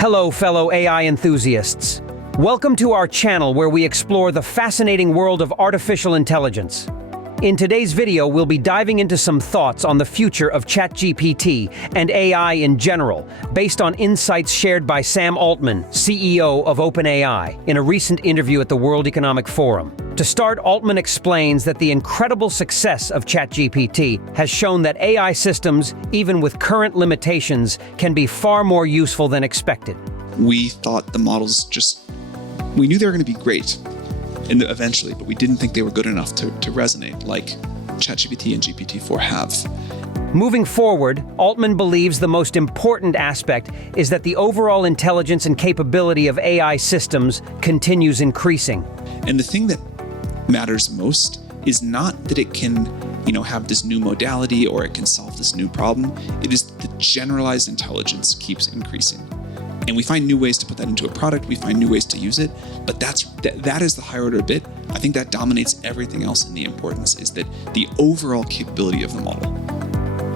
Hello, fellow AI enthusiasts. Welcome to our channel where we explore the fascinating world of artificial intelligence. In today's video, we'll be diving into some thoughts on the future of ChatGPT and AI in general, based on insights shared by Sam Altman, CEO of OpenAI, in a recent interview at the World Economic Forum. To start, Altman explains that the incredible success of ChatGPT has shown that AI systems, even with current limitations, can be far more useful than expected. We thought the models we knew they were going to be great eventually, but we didn't think they were good enough to resonate like ChatGPT and GPT-4 have. Moving forward, Altman believes the most important aspect is that the overall intelligence and capability of AI systems continues increasing. And the thing that matters most is not that it can, have this new modality or it can solve this new problem. It is the generalized intelligence keeps increasing. And we find new ways to put that into a product, we find new ways to use it, but that is the higher order bit. I think that dominates everything else in the importance, is that the overall capability of the model.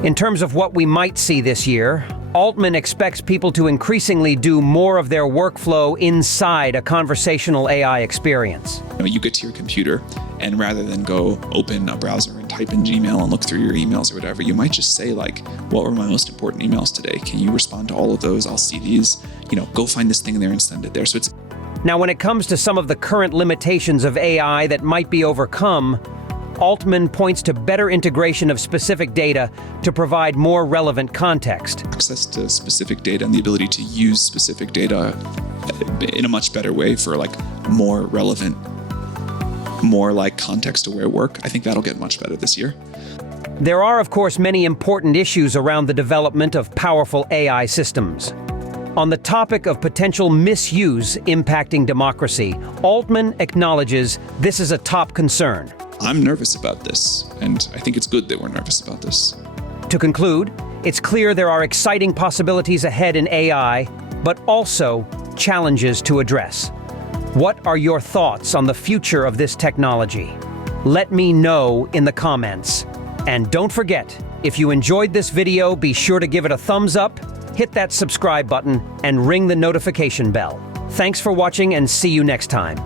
In terms of what we might see this year, Altman expects people to increasingly do more of their workflow inside a conversational AI experience. You get to your computer, and rather than go open a browser and type in Gmail and look through your emails or whatever, you might just say, what were my most important emails today? Can you respond to all of those? I'll see these. Go find this thing there and send it there. So Now, when it comes to some of the current limitations of AI that might be overcome, Altman points to better integration of specific data to provide more relevant context. Access to specific data and the ability to use specific data in a much better way for more relevant, more context-aware work. I think that'll get much better this year. There are, of course, many important issues around the development of powerful AI systems. On the topic of potential misuse impacting democracy, Altman acknowledges this is a top concern. I'm nervous about this, and I think it's good that we're nervous about this. To conclude, it's clear there are exciting possibilities ahead in AI, but also challenges to address. What are your thoughts on the future of this technology? Let me know in the comments. And don't forget, if you enjoyed this video, be sure to give it a thumbs up, hit that subscribe button, and ring the notification bell. Thanks for watching, and see you next time.